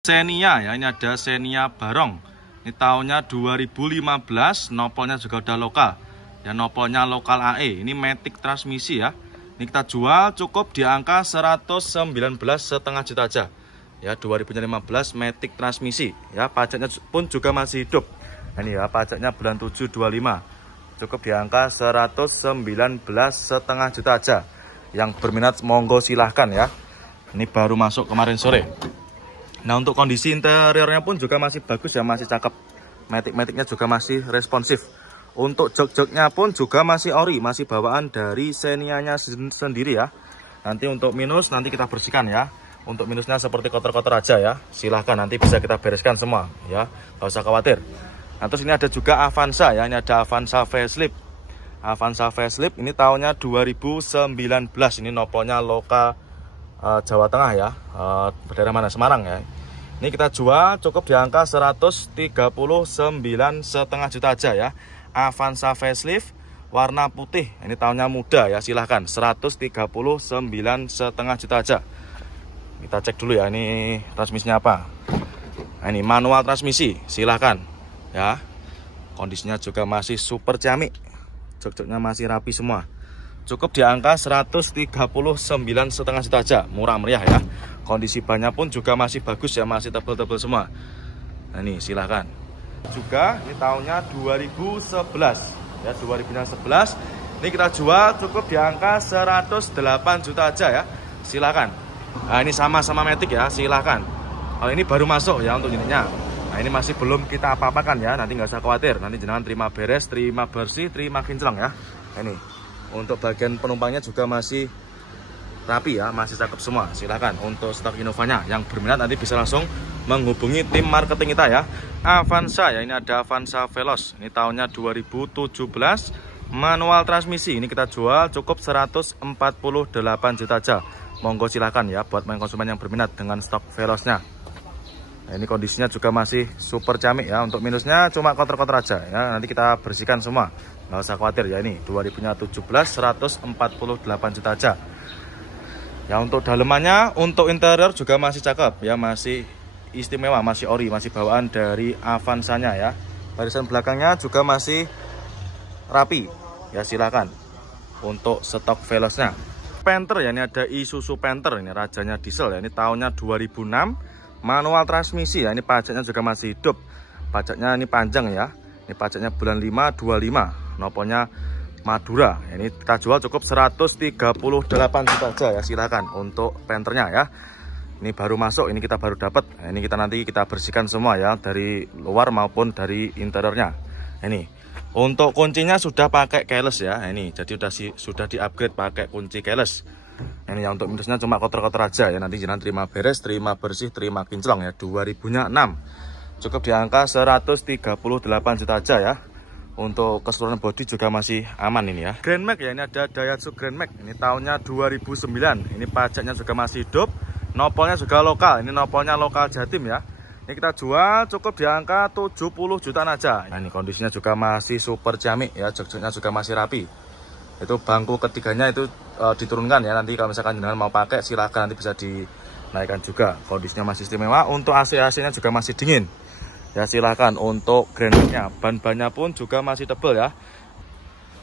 Xenia ya, ini ada Xenia Barong. Ini tahunnya 2015, nopolnya juga udah lokal. Ya, nopolnya lokal AE. Ini matic transmisi ya. Ini kita jual cukup di angka 119,5 juta aja. Ya, 2015 matic transmisi. Ya, pajaknya pun juga masih hidup. Nah, ini ya, pajaknya bulan 7 25. Cukup di angka 119,5 juta aja. Yang berminat monggo silahkan ya. Ini baru masuk kemarin sore. Nah, untuk kondisi interiornya pun juga masih bagus ya, masih cakep. Matic-maticnya juga masih responsif. Untuk jok-joknya pun juga masih ori, masih bawaan dari Xenia-nya sendiri ya. Nanti untuk minus nanti kita bersihkan ya. Untuk minusnya seperti kotor-kotor aja ya. Silahkan nanti bisa kita bereskan semua ya, nggak usah khawatir. Nah, terus ini ada juga Avanza ya, ini ada Avanza facelift. Avanza facelift ini tahunnya 2019, ini nopolnya lokal Jawa Tengah ya, daerah mana? Semarang ya. Ini kita jual cukup di angka 139,5 juta aja ya. Avanza facelift warna putih, ini tahunnya muda ya, silahkan 139,5 juta aja. Kita cek dulu ya, ini transmisinya apa. Nah, ini manual transmisi, silahkan ya. Kondisinya juga masih super ciamik, jok-joknya masih rapi semua. Cukup di angka 139,5 juta aja, murah meriah ya. Kondisi bannya pun juga masih bagus ya, masih tebel-tebel semua. Nah, ini silahkan. Juga ini tahunnya 2011 ya, 2011. Ini kita jual cukup di angka 108 juta aja ya, silahkan. Nah, ini sama-sama matic ya, silahkan. Kalau ini baru masuk ya untuk unitnya. Nah, ini masih belum kita apa-apakan ya, nanti nggak usah khawatir. Nanti jangan terima beres, terima bersih, terima kinclong ya. Nah, ini untuk bagian penumpangnya juga masih rapi ya, masih cakep semua. Silahkan untuk stok Innovanya yang berminat nanti bisa langsung menghubungi tim marketing kita ya. Avanza ya, ini ada Avanza Veloz. Ini tahunnya 2017, manual transmisi. Ini kita jual cukup 148 juta aja. Monggo silahkan ya buat main konsumen yang berminat dengan stok Veloznya. Nah, ini kondisinya juga masih super ciamik ya. Untuk minusnya cuma kotor-kotor aja ya, nanti kita bersihkan semua, nggak usah khawatir ya. Ini 2017 148 juta aja ya. Untuk dalemannya, untuk interior juga masih cakep ya, masih istimewa, masih ori, masih bawaan dari Avanzanya ya. Barisan belakangnya juga masih rapi ya, silakan untuk stok Veloznya. Panther ya, ini ada Isuzu Panther, ini rajanya diesel ya. Ini tahunnya 2006, manual transmisi ya. Ini pajaknya juga masih hidup, pajaknya ini panjang ya. Ini pajaknya bulan 5 25, nopolnya Madura. Ini kita jual cukup 138 juta aja ya, silahkan untuk Panthernya ya. Ini baru masuk, ini kita baru dapat. Nah, ini kita nanti kita bersihkan semua ya, dari luar maupun dari interiornya. Ini untuk kuncinya sudah pakai keyless ya. Ini jadi sudah di-upgrade pakai kunci keyless. Ini yang untuk minusnya cuma kotor-kotor aja ya, nanti jangan terima beres, terima bersih, terima kinclong ya. 2006, cukup di angka 138 juta aja ya. Untuk keseluruhan bodi juga masih aman ini ya. Grand Max ya, ini ada Daihatsu Grand Max. Ini tahunnya 2009. Ini pajaknya juga masih hidup. Nopolnya juga lokal. Ini nopolnya lokal Jatim ya. Ini kita jual cukup di angka 70 jutaan aja. Nah, ini kondisinya juga masih super ciamik ya. Jok-joknya juga masih rapi. Itu bangku ketiganya itu diturunkan ya. Nanti kalau misalkan jangan mau pakai, silahkan, nanti bisa dinaikkan juga. Kondisinya masih istimewa. Untuk AC-nya juga masih dingin ya, silahkan untuk Grand Max-nya. Ban-bannya pun juga masih tebal ya.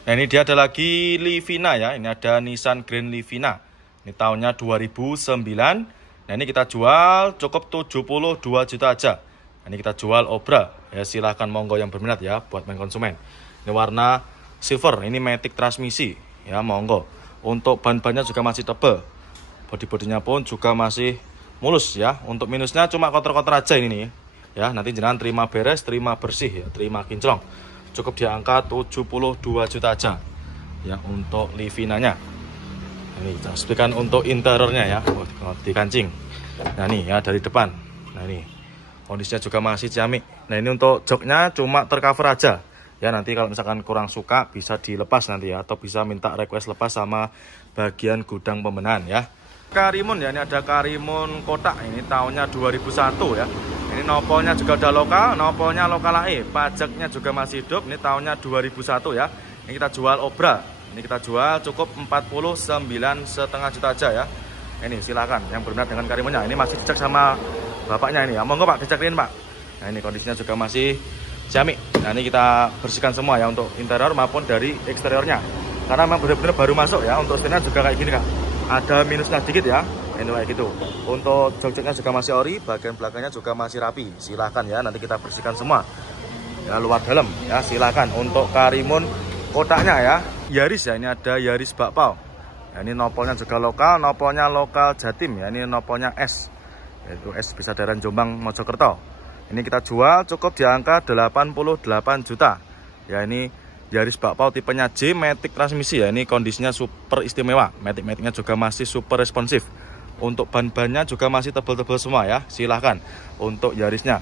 Nah, ini dia ada lagi Livina ya. Ini ada Nissan Grand Livina. Ini tahunnya 2009. Nah, ini kita jual cukup 72 juta aja. Nah, ini kita jual Obra ya, silahkan monggo yang berminat ya buat main konsumen. Ini warna silver, ini matic transmisi ya, monggo. Untuk ban-bannya juga masih tebal, bodi-bodinya pun juga masih mulus ya. Untuk minusnya cuma kotor-kotor aja ini ya, nanti jangan terima beres, terima bersih ya, terima kinclong. Cukup di angka 72 juta aja ya untuk Livinanya. Ini kita sebutkan untuk interiornya ya, dikancing. Nah, ini ya dari depan. Nah, ini kondisinya juga masih ciamik. Nah, ini untuk joknya cuma tercover aja ya. Nanti kalau misalkan kurang suka bisa dilepas nanti ya, atau bisa minta request lepas sama bagian gudang pembenahan ya. Karimun ya, ini ada Karimun kotak. Ini tahunnya 2001 ya. Ini nopolnya juga udah lokal, nopolnya lokal AE. Pajaknya juga masih hidup. Ini tahunnya 2001 ya. Ini kita jual Obra. Ini kita jual cukup 49,5 juta aja ya. Ini silakan yang berminat dengan Karimunnya. Ini masih dicek sama bapaknya ini ya. Monggo Pak, dicekin Pak. Nah ini kondisinya juga masih ciamik. Nah ini kita bersihkan semua ya untuk interior maupun dari eksteriornya. Karena memang benar-benar baru masuk ya. Untuk setirnya juga kayak gini Kak. Ada minusnya dikit ya. Ini kayak gitu. Untuk jok-joknya juga masih ori, bagian belakangnya juga masih rapi. Silahkan ya, nanti kita bersihkan semua. Ya luar dalam ya, silahkan. Untuk karimun kotaknya ya, Yaris ya, ini ada Yaris bakpao. Ya, ini nopolnya juga lokal, nopolnya lokal Jatim ya. Ini nopolnya S, yaitu S Bisadaran Jombang Mojokerto. Ini kita jual cukup di angka 88 juta. Ya ini Yaris bakpao tipenya J, matic transmisi ya. Ini kondisinya super istimewa. Matic-maticnya juga masih super responsif. Untuk ban-bannya juga masih tebal-tebal semua ya. Silahkan untuk Yarisnya.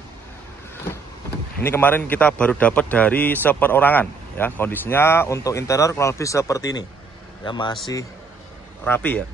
Ini kemarin kita baru dapat dari seperorangan ya. Kondisinya untuk interior kurang lebih seperti ini. Ya masih rapi ya.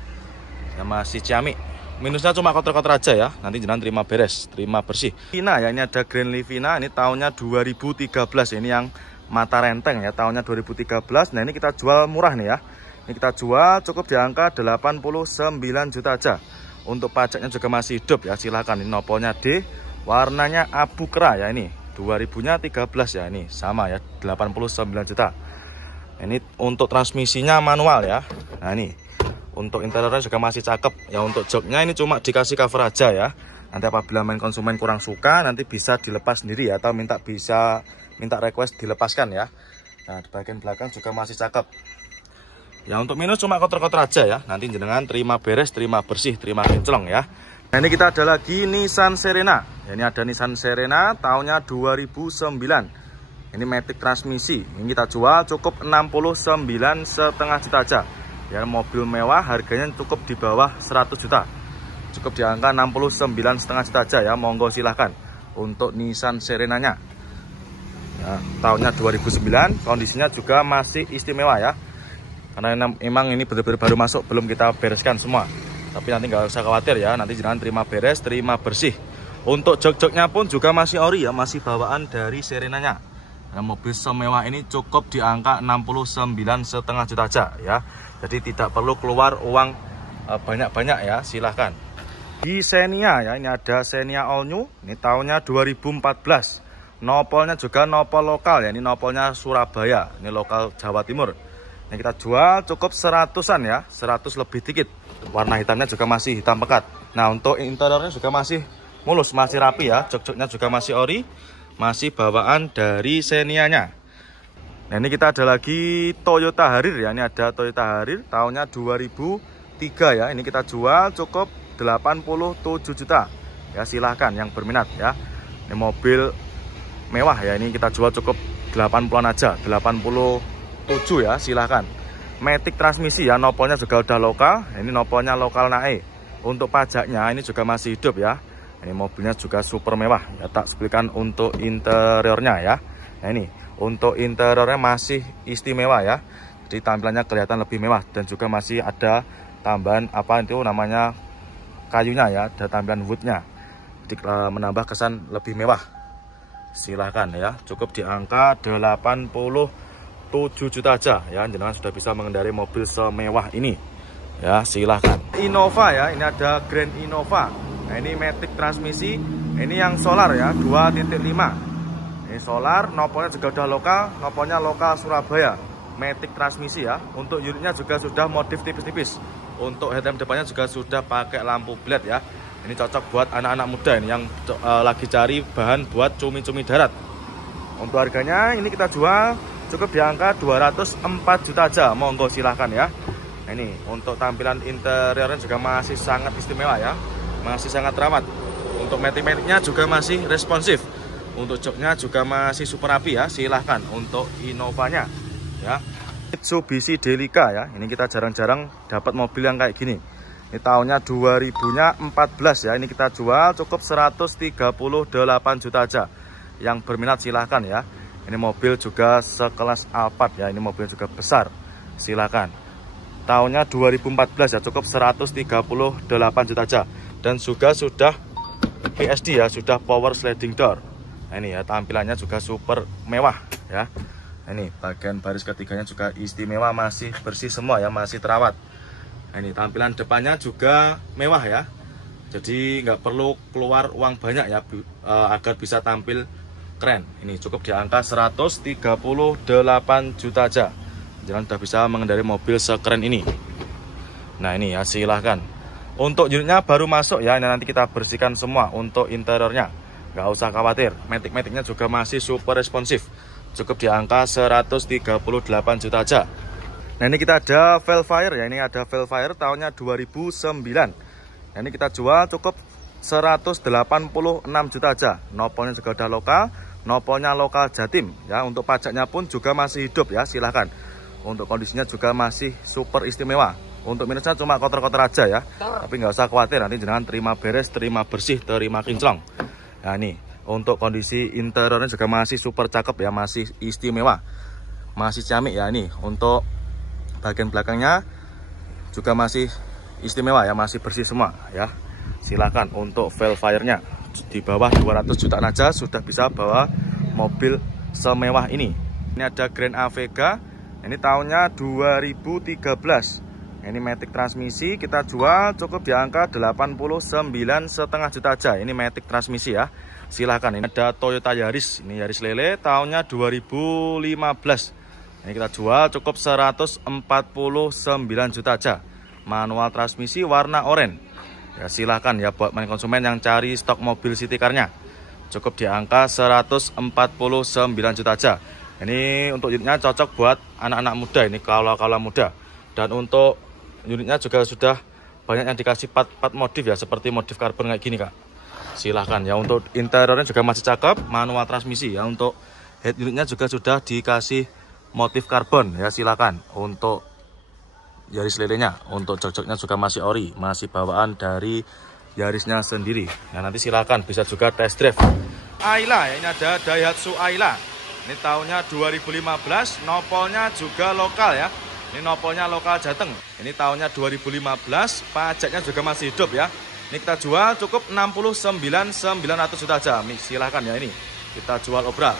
Ya masih ciamik. Minusnya cuma kotor-kotor aja ya. Nanti jangan terima beres, terima bersih. Vina ya, ini ada Grand Livina, ini tahunnya 2013. Ini yang mata renteng ya, tahunnya 2013. Nah, ini kita jual murah nih ya. Ini kita jual cukup di angka 89 juta aja. Untuk pajaknya juga masih hidup ya, silahkan. Ini nopolnya D, warnanya abu kera ya ini. 2000-nya 13 ya, ini sama ya, 89 juta. Ini untuk transmisinya manual ya. Nah ini untuk interiornya juga masih cakep ya. Untuk joknya ini cuma dikasih cover aja ya. Nanti apabila main konsumen kurang suka, nanti bisa dilepas sendiri ya, atau minta request dilepaskan ya. Nah di bagian belakang juga masih cakep ya. Untuk minus cuma kotor-kotor aja ya. Nanti jenengan terima beres, terima bersih, terima kinclong ya. Nah ini kita ada lagi Nissan Serena ya. Ini ada Nissan Serena tahunnya 2009. Ini matic transmisi. Ini kita jual cukup 69,5 juta aja ya. Mobil mewah, harganya cukup di bawah 100 juta. Cukup di angka 69,5 juta aja ya. Monggo silahkan untuk Nissan Serenanya ya, tahunnya 2009. Kondisinya juga masih istimewa ya. Karena emang ini benar-benar baru masuk, belum kita bereskan semua. Tapi nanti nggak usah khawatir ya, nanti jangan terima beres, terima bersih. Untuk jok-joknya pun juga masih ori ya, masih bawaan dari Serenanya. Nah, mobil semewah ini cukup di angka 69,5 juta aja ya. Jadi tidak perlu keluar uang banyak-banyak ya, silahkan. Di Xenia ya, ini ada Xenia All New, ini tahunnya 2014. Nopolnya juga nopol lokal ya, ini nopolnya Surabaya, ini lokal Jawa Timur. Ini kita jual cukup 100-an ya, 100 lebih dikit. Warna hitamnya juga masih hitam pekat. Nah untuk interiornya juga masih mulus, masih rapi ya. Jok-joknya juga masih ori, masih bawaan dari Xenia-nya. Nah ini kita ada lagi Toyota Harrier ya. Ini ada Toyota Harrier tahunnya 2003 ya. Ini kita jual cukup 87 juta ya. Silahkan yang berminat ya. Ini mobil mewah ya. Ini kita jual cukup 80-an aja, 87 ya, silahkan. Matic transmisi ya, nopolnya juga udah lokal. Ini nopolnya lokal naik. Untuk pajaknya ini juga masih hidup ya. Ini mobilnya juga super mewah ya. Tak sebutkan untuk interiornya ya. Nah ini untuk interiornya masih istimewa ya. Jadi tampilannya kelihatan lebih mewah. Dan juga masih ada tambahan apa itu namanya kayunya ya. Ada tambahan woodnya. Jadi menambah kesan lebih mewah. Silahkan ya. Cukup di angka 87 juta aja ya, jenengan sudah bisa mengendarai mobil semewah ini ya, silahkan. Innova ya, ini ada Grand Innova. Nah ini matic transmisi, ini yang solar ya, 2.5. Ini solar, nopolnya juga udah lokal, nopolnya lokal Surabaya. Matic transmisi ya. Untuk unitnya juga sudah modif tipis-tipis. Untuk headlamp depannya juga sudah pakai lampu LED ya. Ini cocok buat anak-anak muda ini yang lagi cari bahan buat cumi-cumi darat. Untuk harganya ini kita jual cukup di angka 204 juta aja. Monggo silahkan ya. Ini untuk tampilan interiornya juga masih sangat istimewa ya. Masih sangat ramah. Untuk matic-maticnya juga masih responsif. Untuk joknya juga masih super rapi ya. Silahkan untuk Innovanya ya. Mitsubishi Delica ya. Ini kita jarang-jarang dapat mobil yang kayak gini. Ini tahunnya 2014 ya. Ini kita jual cukup 138 juta aja. Yang berminat silahkan ya. Ini mobil juga sekelas Alphard ya. Ini mobil juga besar. Silahkan. Tahunnya 2014 ya. Cukup 138 juta aja. Dan juga sudah PSD ya. Sudah power sliding door. Nah, ini ya. Tampilannya juga super mewah ya. Ini bagian baris ketiganya juga istimewa. Masih bersih semua ya. Masih terawat. Nah, ini tampilan depannya juga mewah ya. Jadi nggak perlu keluar uang banyak ya agar bisa tampil keren. Ini cukup di angka 138 juta aja. Jangan udah bisa mengendarai mobil sekeren ini. Nah ini ya, silahkan. Untuk unitnya baru masuk ya, nanti kita bersihkan semua untuk interiornya. Nggak usah khawatir, matic-maticnya juga masih super responsif. Cukup di angka 138 juta aja. Nah ini kita ada Velfire ya, ini ada Velfire tahunnya 2009. Nah, ini kita jual cukup 186 juta aja. Nopolnya juga udah lokal, nopolnya lokal Jatim ya. Untuk pajaknya pun juga masih hidup ya, silahkan. Untuk kondisinya juga masih super istimewa. Untuk minusnya cuma kotor-kotor aja ya, tapi nggak usah khawatir, nanti jangan terima beres, terima bersih, terima kinclong. Nah ini untuk kondisi interiornya juga masih super cakep ya, masih istimewa, masih ciamik ya. Ini untuk bagian belakangnya juga masih istimewa ya, masih bersih semua ya. Silakan untuk Velfire-nya di bawah 200 jutaan aja sudah bisa bawa mobil semewah ini. Ini ada Grand Avega, ini tahunnya 2013. Ini matic transmisi, kita jual cukup di angka 89,5 juta aja. Ini matic transmisi ya, silahkan. Ini ada Toyota Yaris, ini Yaris Lele tahunnya 2015. Ini kita jual cukup 149 juta aja. Manual transmisi warna oranye ya, silahkan ya buat main konsumen yang cari stok mobil city car-nya. Cukup di angka 149 juta aja. Ini untuk unitnya cocok buat anak-anak muda, ini kaula-kaula muda. Dan untuk unitnya juga sudah banyak yang dikasih part modif ya, seperti modif karbon kayak gini kak. Silahkan ya. Untuk interiornya juga masih cakep, manual transmisi ya. Untuk head unitnya juga sudah dikasih motif karbon ya, silahkan. Untuk Yaris Lelenya, untuk jok-joknya juga masih ori, masih bawaan dari Yarisnya sendiri. Nah nanti silahkan bisa juga test drive. Ayla ya, ini ada Daihatsu Ayla. Ini tahunnya 2015, nopolnya juga lokal ya. Ini nopolnya lokal Jateng. Ini tahunnya 2015, pajaknya juga masih hidup ya. Ini kita jual cukup 69.900 juta aja. Silahkan ya, ini kita jual obral.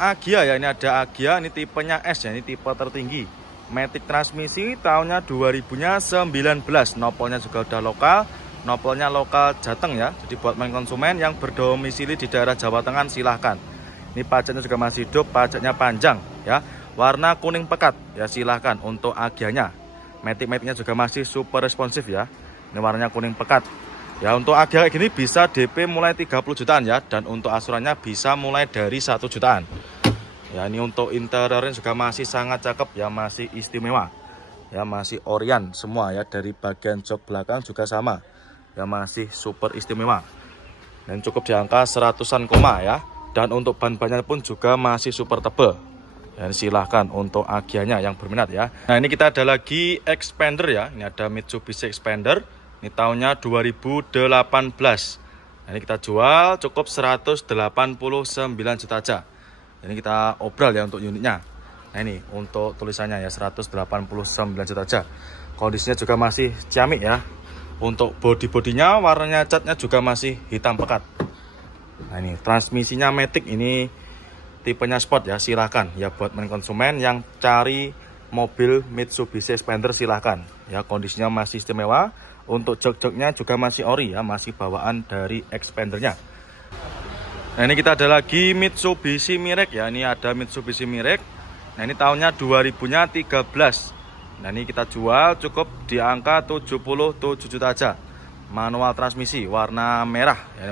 Agia ya, ini ada Agia, ini tipenya S ya, ini tipe tertinggi. Matic transmisi tahunnya 2019, nopolnya juga udah lokal, nopolnya lokal Jateng ya. Jadi buat main konsumen yang berdomisili di daerah Jawa Tengah silahkan. Ini pajaknya juga masih hidup, pajaknya panjang ya. Warna kuning pekat ya, silahkan untuk Agianya. Matic-maticnya juga masih super responsif ya. Ini warnanya kuning pekat. Ya untuk Agia kayak gini bisa DP mulai 30 jutaan ya. Dan untuk asurannya bisa mulai dari 1 jutaan. Ya ini untuk interiornya juga masih sangat cakep ya, masih istimewa. Ya masih Orion semua ya, dari bagian jok belakang juga sama. Ya masih super istimewa. Dan cukup di angka 100-an koma ya. Dan untuk ban-bannya pun juga masih super tebal. Ya, silahkan untuk Agianya yang berminat ya. Nah ini kita ada lagi Expander ya. Ini ada Mitsubishi Expander. Ini tahunnya 2018. Nah, ini kita jual cukup 189 juta aja. Ini kita obral ya untuk unitnya. Nah ini untuk tulisannya ya 189 juta aja. Kondisinya juga masih ciamik ya. Untuk body-bodinya warnanya catnya juga masih hitam pekat. Nah ini transmisinya matic, ini tipenya sport ya, silahkan ya buat main konsumen yang cari mobil Mitsubishi Expander silahkan ya. Kondisinya masih istimewa. Untuk jok-joknya juga masih ori ya, masih bawaan dari Expandernya. Nah ini kita ada lagi Mitsubishi Mirage ya, ini ada Mitsubishi Mirage. Nah ini tahunnya 2013. Nah ini kita jual cukup di angka 77 juta aja. Manual transmisi warna merah ya.